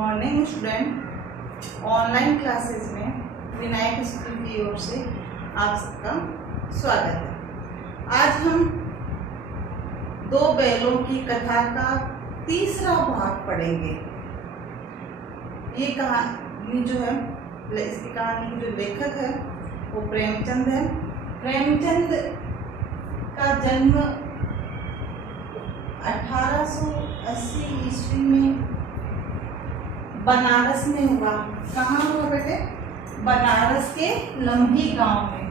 Morning student. Online classes में Vinayak school की ओर से आप सबका स्वागत है। आज हम दो बैलों की कथा का तीसरा भाग पढ़ेंगे। ये कहानी जो है, इसकी कहानी के जो लेखक है वो प्रेमचंद है। प्रेमचंद का जन्म 1880 ईस्वी में बनारस में हुआ। कहाँ हुआ बेटे? बनारस के लम्ही गांव में।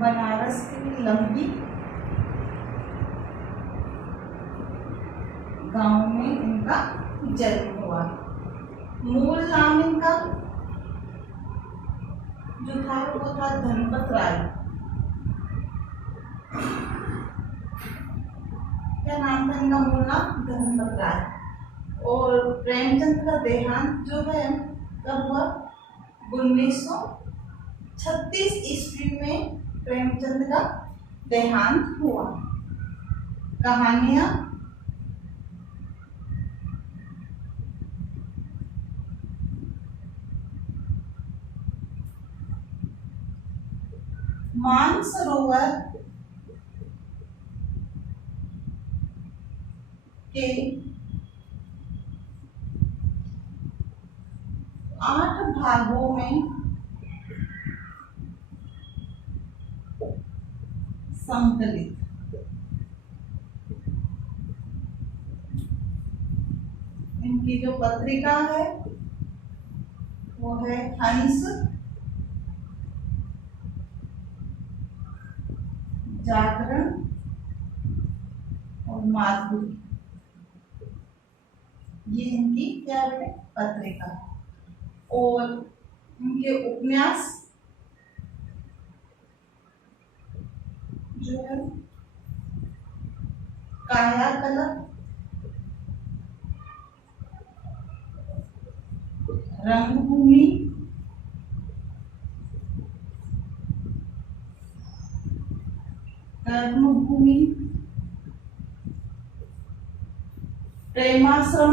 बनारस के लम्ही गांव में इनका जन्म हुआ। मूल नाम इनका जो था वो था धनपत राय। क्या नाम था इनका? मूल नाम धनपत राय। और प्रेमचंद का देहांत जो है कब हुआ? 1936 ईस्वी में प्रेमचंद का देहांत हुआ। कहानियां मानसरोवर के 8 भागों में संकलित। इनकी जो पत्रिका है वो है हंस, जागरण और माधुरी। ये इनकी क्या है? पत्रिका। और इनके उपन्यास जो है कायाकल्प, रंगभूमि, कर्मभूमि, प्रेमाश्रम,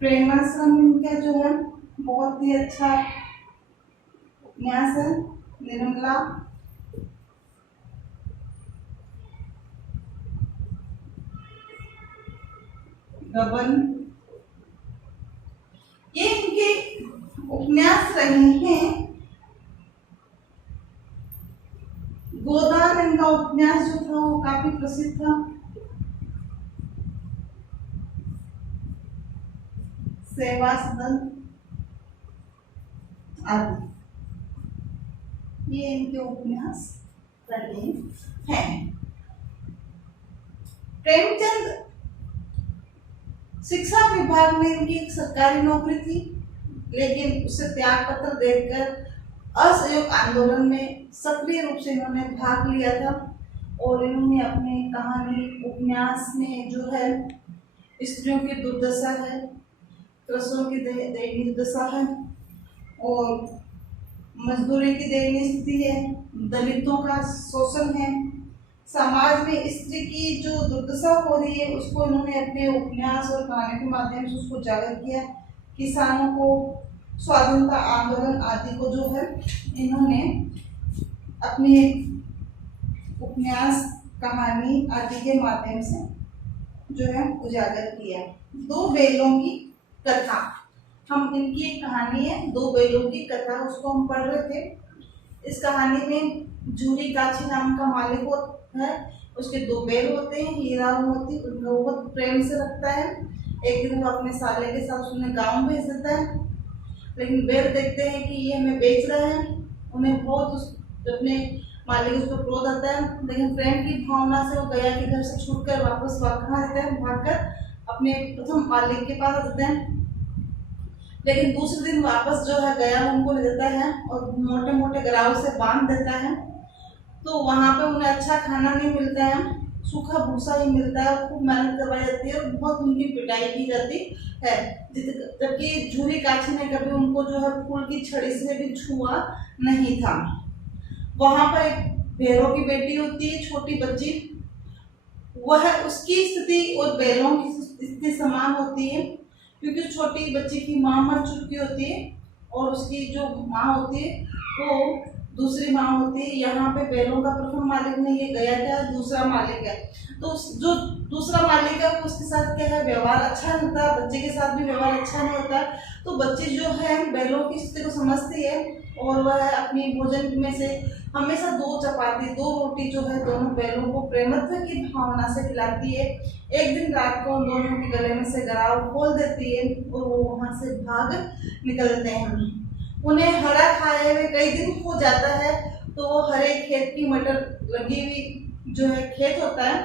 प्रेमाश्रम इनका जो है बहुत ही अच्छा उपन्यास है। निर्मला, गबन, ये इनके उपन्यास रहे हैं। गोदान इनका उपन्यास जो था वो काफी प्रसिद्ध था। सेवा सदन आदि ये इनके उपन्यास रहे हैं। प्रेमचंद शिक्षा विभाग में इनकी एक सरकारी नौकरी थी, लेकिन उसे त्याग पत्र देकर असहयोग आंदोलन में सक्रिय रूप से इन्होंने भाग लिया था। और इन्होंने अपने कहानी उपन्यास में जो है स्त्रियों की दुर्दशा है, कृषकों की दयनीय दुर्दशा है और मजदूरी की दयनीय स्थिति है, दलितों का शोषण है, समाज में स्त्री की जो दुर्दशा हो रही है उसको इन्होंने अपने उपन्यास और कहानी के माध्यम से उसको उजागर किया। किसानों को, स्वाधीनता आंदोलन आदि को जो है इन्होंने अपने उपन्यास, कहानी आदि के माध्यम से जो है उजागर किया। दो बैलों की कथा, हम इनकी एक कहानी है दो बैलों की कथा, उसको हम पढ़ रहे थे। इस कहानी में झूरी काछी नाम का मालिक है, उसके दो बैल होते हैं, हीरा मोती, उनको बहुत प्रेम से रखता है। एक दिन वो अपने साले के साथ उन्हें गांव भेज देता है, लेकिन बैल देखते हैं कि ये हमें बेच रहे हैं। उन्हें बहुत अपने मालिक उसको क्रोध आता है, लेकिन प्रेम की भावना से वो गया के घर से छूटकर वापस भागकर अपने प्रथम मालिक के पास आते हैं। लेकिन दूसरे दिन वापस जो है गया उनको ले देता है और मोटे मोटे गराव से बांध देता है। तो वहां पे उन्हें अच्छा खाना नहीं मिलता है, सूखा भूसा ही मिलता है, खूब मेहनत करवाई जाती है और बहुत उनकी पिटाई की जाती है। जबकि झूरी काछी ने कभी उनको जो है फूल की छड़ी से भी छुआ नहीं था। वहां पर एक भैरव की बेटी होती है, छोटी बच्ची, वह उसकी स्थिति और बैलों की स्थिति समान होती है, क्योंकि छोटी बच्ची की माँ मर चुकी होती है और उसकी जो माँ होती है वो दूसरी माँ होती है। यहाँ पे बैलों का प्रथम मालिक नहीं है, गया क्या दूसरा मालिक है। तो जो दूसरा मालिक है उसके साथ क्या है, व्यवहार अच्छा नहीं होता, बच्चे के साथ भी व्यवहार अच्छा नहीं होता। तो बच्ची जो है बैलों की स्थिति को समझती है और वह अपनी भोजन में से हमेशा 2 चपाती 2 रोटी जो है दोनों बैलों को प्रेमत्व की भावना से खिलाती है। एक दिन रात को उन दोनों के गले में से गराव खोल देती है और वो वहां से भाग निकलते हैं। उन्हें हरा खाए हुए कई दिन हो जाता है, तो वो हरे खेत की मटर लगी हुई जो है खेत होता है,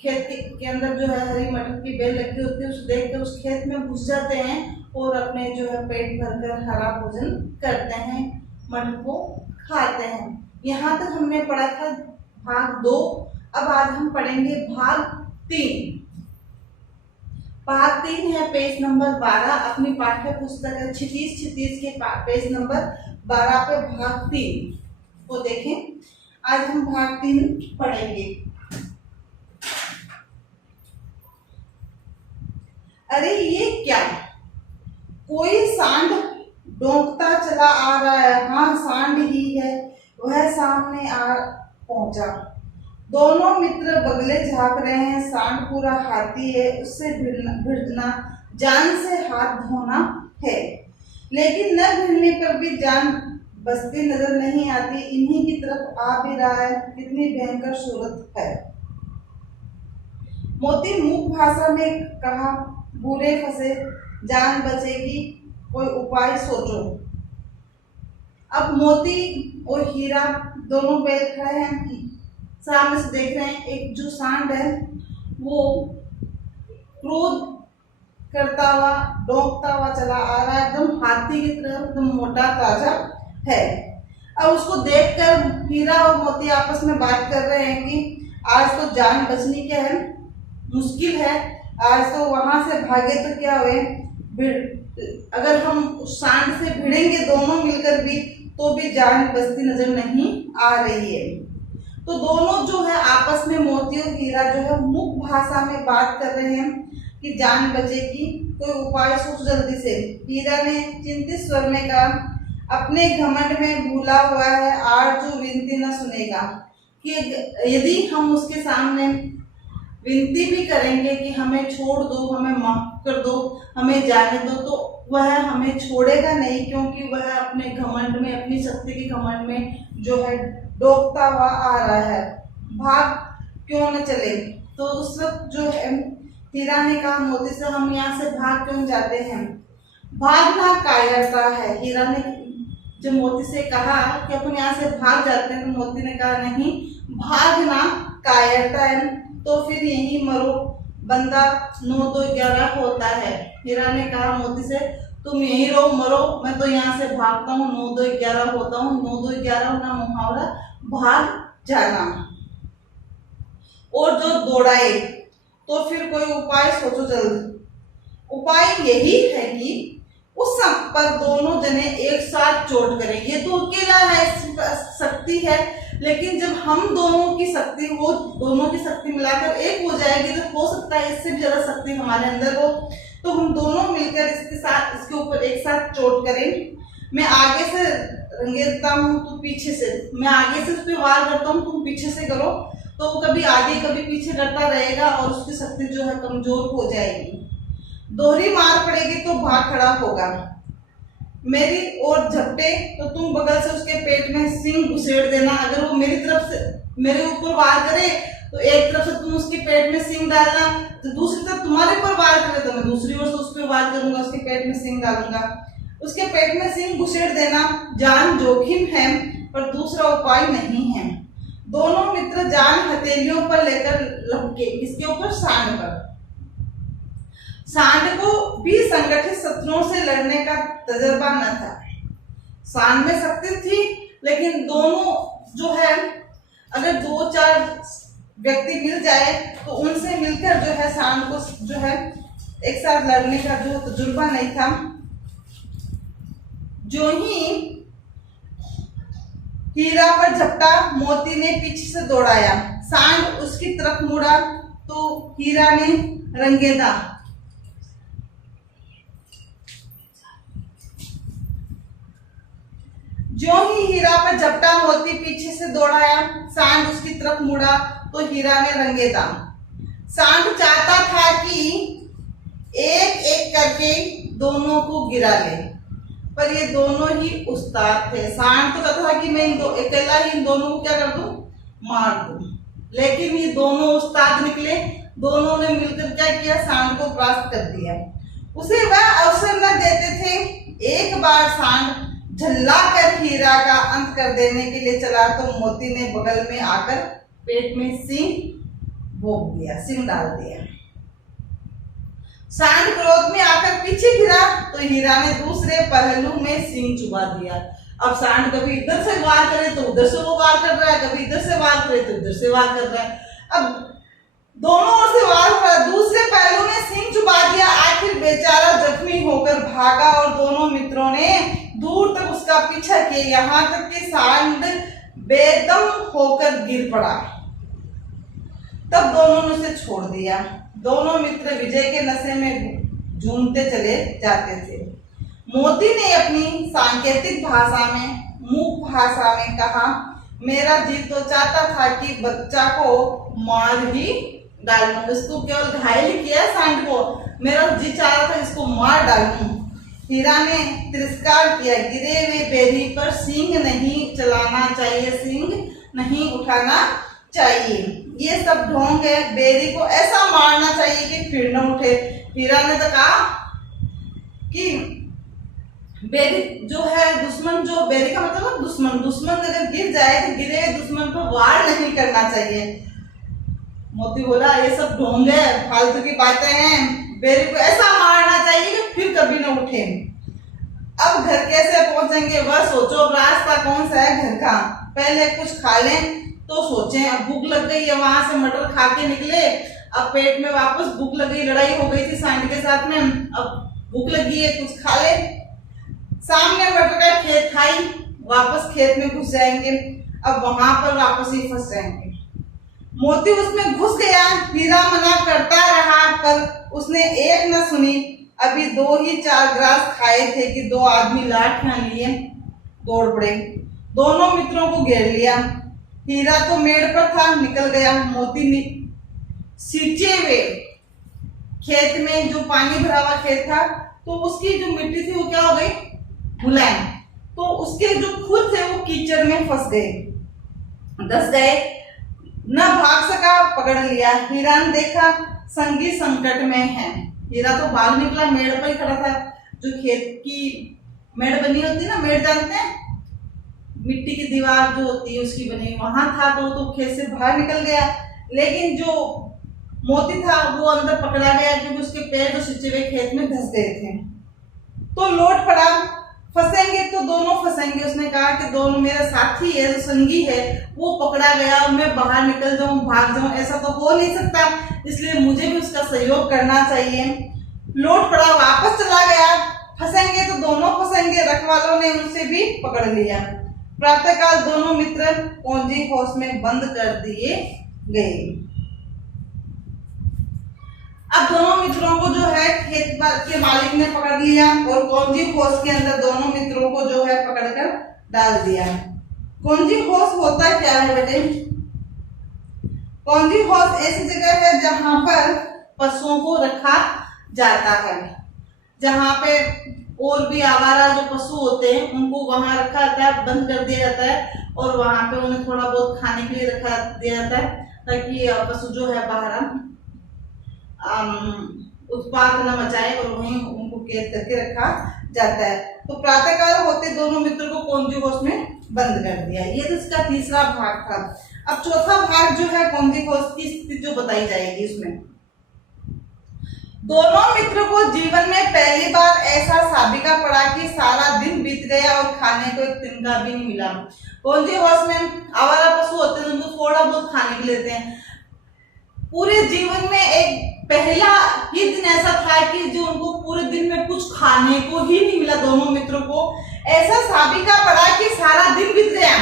खेत के अंदर जो है हरी मटर की बेल लगी होती है, उसे देख कर उस खेत में घुस जाते हैं और अपने जो है पेट भरकर हरा भोजन करते हैं, मटर को खाते हैं। यहाँ तक हमने पढ़ा था भाग 2। अब आज हम पढ़ेंगे भाग 3। भाग 3 है पेज नंबर 12, अपनी पाठ्य पुस्तक है क्षितिज के पेज नंबर 12 पे भाग 3 को देखें। आज हम भाग 3 पढ़ेंगे। अरे ये क्या, कोई सांड डोंकता चला आ रहा है। हाँ, सांड ही है, वह सामने आ पहुंचा। दोनों मित्र बगले झांक रहे हैं। सांड पूरा हाथी है, उससे भिड़ना जान से हाथ धोना है, लेकिन न भिड़ने पर भी जान बचती नजर नहीं आती। इन्हीं की तरफ आ भी रहा है, कितनी भयंकर सूरत है। मोती मूक भाषा में कहा, बुरे फंसे, जान बचेगी, कोई उपाय सोचो। अब मोती और हीरा दोनों बैल खड़े हैं, सामने से देख रहे हैं। एक जो सांड है वो क्रोध करता हुआ डोंकता हुआ चला आ रहा है, एकदम हाथी की तरह, एकदम मोटा ताजा है। अब उसको देखकर हीरा और मोती आपस में बात कर रहे हैं कि आज तो जान बचनी क्या है, मुश्किल है। आज तो वहां से भागे तो क्या हुए, अगर हम सांड से भिड़ेंगे दोनों मिलकर भी तो भी जान बचती नजर नहीं आ रही है। तो दोनों जो है आपस में मोती और हीरा जो है मुख भाषा में बात कर रहे हैं कि जान बचेगी, कोई उपाय सोच जल्दी से। हीरा ने चिंतित स्वर में कहा, अपने घमंड में भूला हुआ है, आरजू विनती न सुनेगा। कि यदि हम उसके सामने विनती भी करेंगे कि हमें छोड़ दो, हमें माफ कर दो, हमें जाने दो, तो वह हमें छोड़ेगा नहीं, क्योंकि वह अपने घमंड में, अपनी शक्ति के घमंड में जो है डोबता हुआ आ रहा है। भाग क्यों न चले। तो उस वक्त जो है हीरा ने कहा मोती से, हम यहाँ से भाग क्यों जाते हैं, भागना कायरता है। हीरा ने जब मोती से कहा कि अपन यहाँ से भाग जाते हैं, तो मोती ने कहा नहीं, भागना कायरता है, तो फिर यही मरो, बंदा 9 2 11 होता है। हीरा ने कहा मोती से, तुम यहीं रहो, मरो, मैं तो यहाँ से भागता हूँ, 9 2 11 होता हूँ। 9 2 11 होना मुहावरा भाग जाना। और जो दौड़ाए तो फिर कोई उपाय सोचो जल्द। उपाय यही है कि उस पर दोनों जने एक साथ चोट करें। ये तो अकेला है, शक्ति है, लेकिन जब हम दोनों की शक्ति हो, दोनों की शक्ति मिलाकर एक हो जाएगी, तो हो सकता है इससे भी ज्यादा शक्ति हमारे अंदर हो। तो हम दोनों मिलकर इसके ऊपर एक साथ चोट करें। मैं आगे से रंगेलता हूँ, तो पीछे से, मैं आगे से उस पर वार करता हूँ, तुम पीछे से करो, तो वो कभी आगे कभी पीछे करता रहेगा और उसकी शक्ति जो है कमजोर हो जाएगी। दोहरी मार पड़ेगी तो भाग खड़ा होगा। मेरी ओर झपटे तो तुम बगल से उसके पेट में सिंग घुसेड़ देना। अगर वो मेरी तरफ से मेरे ऊपर वार करे तो एक तरफ से तुम उसके पेट में सिंग डालना, तो दूसरी तरफ तुम्हारे ऊपर वार करे तो मैं दूसरी ओर से उस पर वार करूंगा, उसके पेट में सिंग डालूंगा। उसके पेट में सिंग घुसेड़ देना जान जोखिम है, पर दूसरा उपाय नहीं है। दोनों मित्र जान हथेलियों पर लेकर लपके। किसके ऊपर? सांड पर। सांड को भी संगठित शत्रुओं से लड़ने का तजर्बा न था। सांड में शक्ति थी, लेकिन दोनों जो है अगर 2 4 व्यक्ति मिल जाए तो उनसे मिलकर जो है सांड को जो है एक साथ लड़ने का जो तजुर्बा नहीं था। जो ही हीरा पर झपटा, मोती ने पीछे से दौड़ाया। सांड उसकी तरफ मुड़ा तो हीरा ने रंगेदा जो ही हीरा पर झपटा, मोती पीछे से दौड़ाया। सांड उसकी तरफ मुड़ा तो हीरा ने रंगेदा। सांड चाहता था कि एक एक करके दोनों को गिरा ले, पर ये दोनों ही उस्ताद थे। सांड तो कहता था कि मैं अकेला ही इन दोनों को क्या कर दूं, मार दूं, लेकिन ये दोनों उस्ताद निकले। दोनों ने मिलकर क्या किया, सांड को परास्त कर दिया। उसे वह अवसर न देते थे। एक बार सांड झल्ला कर हीरा का अंत कर देने के लिए चला तो मोती ने बगल में आकर पेट में सिंह भोग दिया, सिंह डाल दिया। सांड क्रोध में आकर पीछे गिरा तो हीरा ने दूसरे पहलू में सिंह चुबा दिया। अब सांड कभी इधर से वार करे तो उधर से वो वार कर रहा है, कभी इधर से वार करे तो उधर से वार कर रहा है। अब दोनों ओर से वार हो रहा है, दूसरे पहलू में सिंह चुबा दिया। आखिर बेचारा जख्मी होकर भागा और दोनों मित्रों ने दूर तक उसका पीछा किया, यहाँ तक कि सांड बेदम होकर गिर पड़ा। तब दोनों ने उसे छोड़ दिया। दोनों मित्र विजय के नशे में झूमते चले जाते थे। मोती ने अपनी सांकेतिक भाषा में, मूक भाषा में कहा, मेरा जी तो चाहता था कि बच्चा को मार ही डालूं, इसको केवल घायल ही किया सांड को, मेरा जी चाह रहा था इसको मार डालूं। हीरा ने तिरस्कार किया, गिरे हुए बेरी पर सींग नहीं चलाना चाहिए, सींग नहीं उठाना चाहिए, ये सब ढोंग है। बेरी को ऐसा मारना चाहिए कि फिर न उठे। हीरा ने तो कहा कि बेरी जो है दुश्मन, जो बेरी का मतलब दुश्मन, दुश्मन अगर गिर जाए तो गिरे हुए दुश्मन पर वार नहीं करना चाहिए। मोती बोला ये सब ढोंग है, फालतू की बातें हैं, बेरी को ऐसा मारना चाहिए कि फिर कभी न उठे। अब घर कैसे पहुंचेंगे वह सोचो, अब रास्ता कौन सा है घर का, पहले कुछ खा लें तो सोचें। अब भूख लग गई है, वहां से मटर खा के निकले, अब पेट में वापस भूख लग गई, लड़ाई हो गई थी सांड के साथ में, अब भूख लगी है कुछ खा ले। सामने मटर का खेत खाई, वापस खेत में घुस जाएंगे, अब वहां पर वापस ही फंस जाएंगे। मोती उसमें घुस गया, हीरा मना करता रहा पर उसने एक न सुनी। अभी 2 ही 4 ग्रास खाए थे कि 2 आदमी लाठियां लिए दौड़ पड़े, दोनों मित्रों को घेर लिया। हीरा तो मेड़ पर था, निकल गया। मोती ने सींचे हुए खेत में, जो पानी भरा हुआ खेत था, तो उसकी जो मिट्टी थी वो क्या हो गई, मुलायम, तो उसके जो खुद थे वो कीचड़ में फंस गए, धंस गए, न भाग सका, पकड़ लिया। हीरा ने देखा संगी संकट में है। हीरा तो भाग निकला, मेड़ पर ही खड़ा था, जो खेत की मेड़ बनी होती है ना, मेड़ जानते हैं, मिट्टी की दीवार जो होती है उसकी बनी, वहां था तो खेत से बाहर निकल गया। लेकिन जो मोती था वो अंदर पकड़ा गया, क्योंकि उसके पैर जो सिंचे हुए खेत में धंस गए थे। तो लौट पड़ा, फंसेंगे तो दोनों फंसेंगे। उसने कहा कि दोनों, मेरा साथी है, जो संगी है, वो पकड़ा गया और मैं बाहर निकल जाऊं, भाग जाऊं, ऐसा तो हो नहीं सकता, इसलिए मुझे भी उसका सहयोग करना चाहिए। लौट पड़ा, वापस चला गया, फंसेंगे तो दोनों फंसेंगे। रखवालों ने उसे भी पकड़ लिया। प्रातःकाल दोनों मित्र कौंजी हाउस में बंद कर दिए गए। अब दोनों मित्रों को जो है खेत के मालिक ने पकड़ लिया और कौंजी हाउस के अंदर दोनों मित्रों को जो है पकड़कर डाल दिया। कौंजी हाउस होता क्या है बेटे? कौंजी हाउस ऐसी जगह है जहां पर पशुओं को रखा जाता है, जहां पे और भी आवारा जो पशु होते हैं उनको वहां रखा जाता है, बंद कर दिया जाता है, और वहां पे उन्हें थोड़ा बहुत खाने के लिए रखा दिया जाता है, ताकि पशु जो है बाहर उत्पात न मचाए, और वहीं उनको कैद करके रखा जाता है। तो प्रातःकाल होते दोनों मित्रों को कौंजी हाउस में बंद कर दिया। ये तो इसका तीसरा भाग था। अब चौथा भाग जो है कौंजी हाउस की स्थिति जो बताई जाएगी, इसमें दोनों मित्रों को जीवन में पहली बार ऐसा साबिका पड़ा कि सारा दिन बीत गया और खाने को एक तिनका भी नहीं मिला। कौंजी हाउस में आवारा पशु होते हैं, उनको थोड़ा बहुत खाने के लेते हैं, पूरे जीवन में एक पहला ही दिन ऐसा था कि जो उनको पूरे दिन में कुछ खाने को ही नहीं मिला दोनों मित्रों को। ऐसा साबिका पड़ा कि सारा दिन बीत गया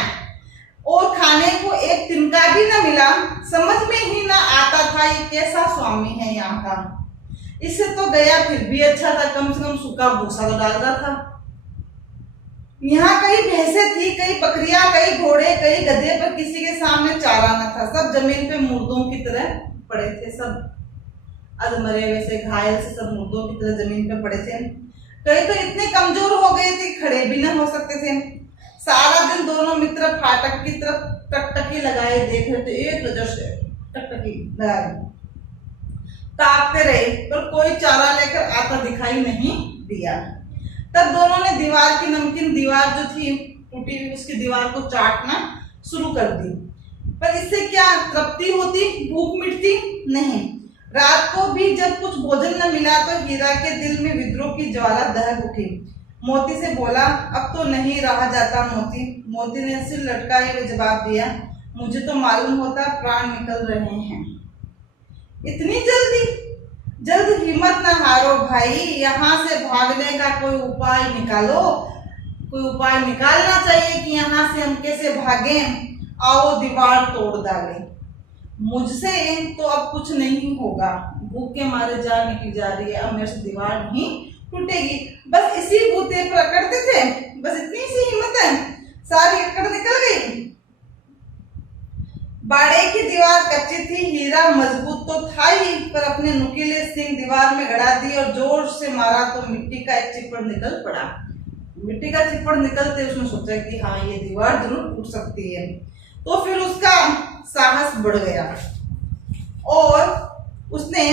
और खाने को एक तिनका भी ना मिला। समझ में ही ना आता था ये कैसा स्वामी है यहाँ का। इससे तो गया फिर भी अच्छा था, कम से कम सूखा भूसा तो डाल रहा था। यहाँ कई भैंसे थी, कई बकरियां, कई घोड़े, कई गधे, पर किसी के सामने चारा न था। सब जमीन पे मुर्दों की तरह पड़े थे, सब अधमरे हुए से, घायल से, सब मुर्दों की तरह जमीन पे पड़े थे। कई तो इतने कमजोर हो गए थे खड़े भी न हो सकते थे। सारा दिन दोनों मित्र फाटक की तरफ टकटकी लगाए देख रहे थे, एक नजर से टकटकी लगाए ताकते रहे, पर कोई चारा लेकर आता दिखाई नहीं दिया। तब दोनों ने दीवार की, नमकीन दीवार जो थी टूटी हुई, उसकी दीवार को चाटना शुरू कर दी। पर इससे क्या तृप्ति होती, भूख मिटती? नहीं। रात को भी जब कुछ भोजन न मिला तो हीरा के दिल में विद्रोह की ज्वाला दहक उठी। मोती से बोला, अब तो नहीं रहा जाता मोती। मोती ने सिर लटकाए हुए जवाब दिया, मुझे तो मालूम होता प्राण निकल रहे हैं। इतनी जल्दी? जल्द हिम्मत न हारो भाई, यहाँ से भागने का कोई उपाय निकालो। कोई उपाय निकालना चाहिए कि यहाँ से हम कैसे भागें। आओ दीवार तोड़ डालें। मुझसे तो अब कुछ नहीं होगा, भूख के मारे जान निकल जा रही है, अब मेरे से दीवार नहीं टूटेगी। बस इसी बूते पर अकड़ते थे, बस इतनी सी हिम्मत है, सारी अकड़ निकल गई। बाड़े की दीवार कच्ची थी, हीरा मजबूत तो था ही, पर अपने नुकीले सिंग दीवार में गड़ा दिए और जोर से मारा तो मिट्टी का एक चिपड़ निकल पड़ा। मिट्टी का चिपड़ निकलते उसने सोचा कि हाँ ये दीवार जरूर टूट सकती है। तो फिर उसका साहस बढ़ गया और उसने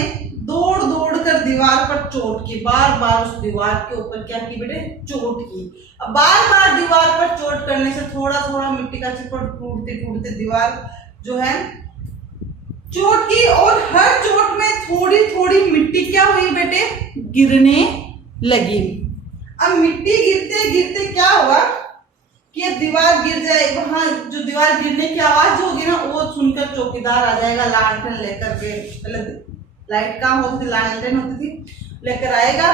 दौड़ दौड़ कर दीवार पर चोट की। बार बार उस दीवार के ऊपर क्या की बेटे? चोट की। अब बार बार दीवार पर चोट करने से थोड़ा थोड़ा मिट्टी का चिपड़ टूटते टूटते दीवार जो है चोट की, और हर चोट में थोड़ी थोड़ी मिट्टी क्या हुई बेटे? गिरने लगी। अब मिट्टी गिरते गिरते क्या हुआ कि दीवार गिर जाए, वहां जो दीवार गिरने की आवाज होगी ना वो सुनकर चौकीदार आ जाएगा लालटेन लेकर के। पहले लाइट काम होती थी, लालटेन होती थी, लेकर आएगा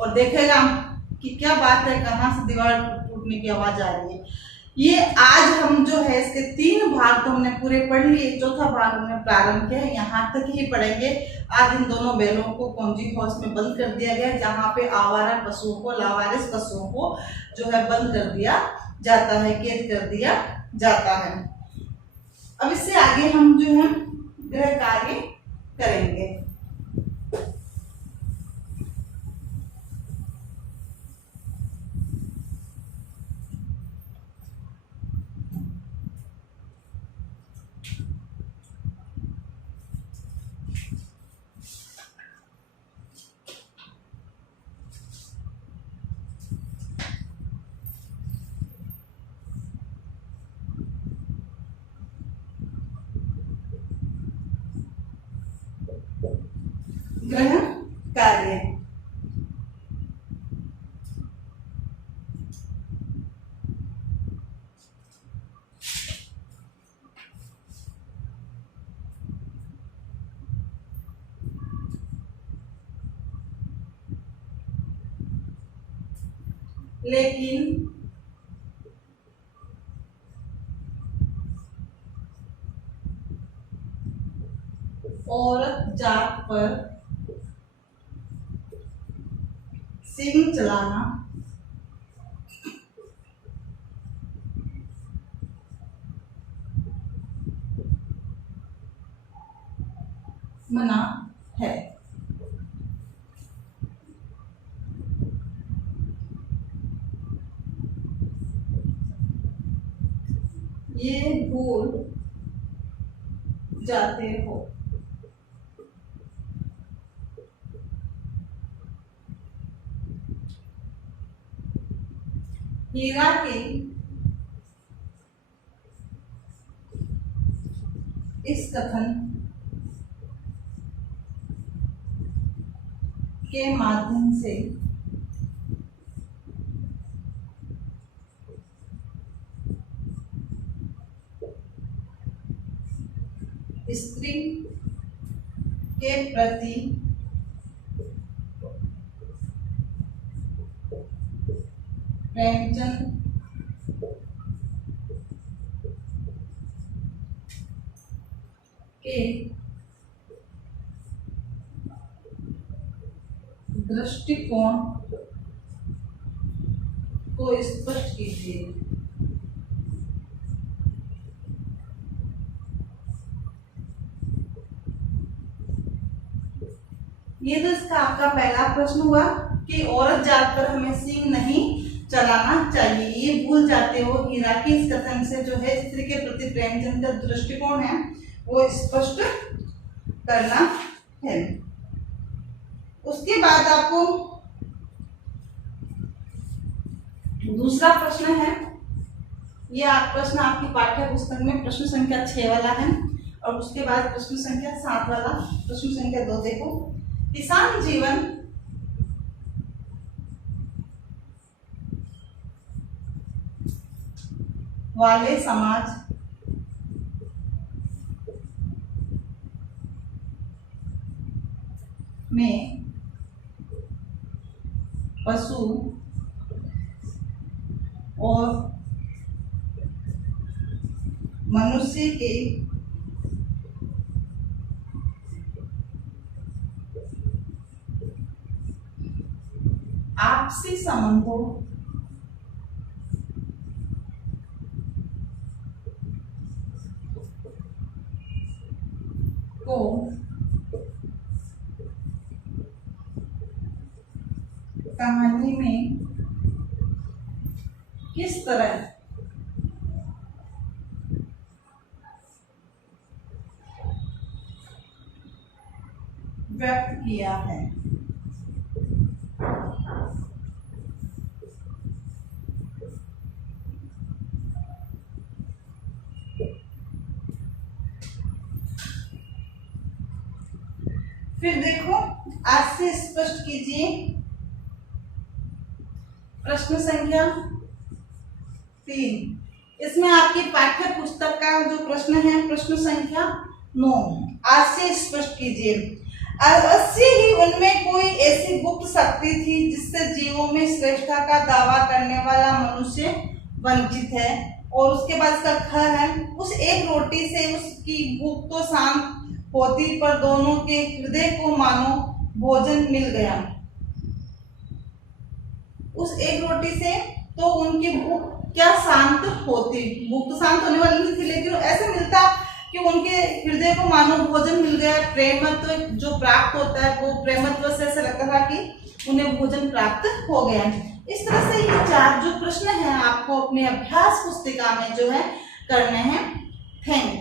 और देखेगा कि क्या बात है, कहाँ से दीवार टूटने की आवाज आ रही है। ये आज हम जो है इसके 3 भाग तो हमने पूरे पढ़ लिए, चौथा भाग हमने प्रारंभ किया, यहाँ तक ही पढ़ेंगे। आज इन दोनों बैलों को कौंजी हाउस में बंद कर दिया गया, जहाँ पे आवारा पशुओं को, लावारिस पशुओं को जो है बंद कर दिया जाता है, कैद कर दिया जाता है। अब इससे आगे हम जो है गृह कार्य करेंगे। गृह कार्य। लेकिन औरत जात पर सिंह चलाना मना है। ये भूल जाते हो। हीरा के इस कथन के माध्यम से स्त्री के प्रति प्रेमचंद के दृष्टिकोण को स्पष्ट कीजिए। ये तो इसका आपका पहला प्रश्न हुआ कि औरत जात पर हमें सींग नहीं चलाना चाहिए। ये भूल जाते हो हीरा की इस कथन से जो है स्त्री के प्रति प्रेमचंद का दृष्टिकोण है वो स्पष्ट करना है। उसके बाद आपको दूसरा प्रश्न है, यह प्रश्न आपकी पाठ्य पुस्तक में प्रश्न संख्या 6 वाला है और उसके बाद प्रश्न संख्या 7 वाला। प्रश्न संख्या 2 देखो, किसान जीवन वाले समाज में पशु और मनुष्य के आपसी संबंधों को कहानी में किस तरह व्यक्त किया है। फिर देखो आज से स्पष्ट कीजिए प्रश्न संख्या 3। इसमें आपकी पाठ्य पुस्तक का जो प्रश्न है प्रश्न संख्या 9। आज से स्पष्ट कीजिए, अवश्य ही उनमें कोई ऐसी गुप्त शक्ति थी जिससे जीवों में श्रेष्ठता का दावा करने वाला मनुष्य वंचित है। और उसके बाद इसका ख है, उस एक रोटी से उसकी भूख तो शांत होती पर दोनों के हृदय को मानो भोजन मिल गया। उस एक रोटी से तो उनकी भूख क्या शांत होती, भूख तो शांत होने वाली नहीं थी लेकिन ऐसा मिलता कि उनके हृदय को मानो भोजन मिल गया। प्रेमत्व जो प्राप्त होता है वो प्रेमत्व से ऐसा लगता था कि उन्हें भोजन प्राप्त हो गया। इस तरह से ये 4 जो प्रश्न हैं आपको अपने अभ्यास पुस्तिका में जो है करने हैं। Thank you.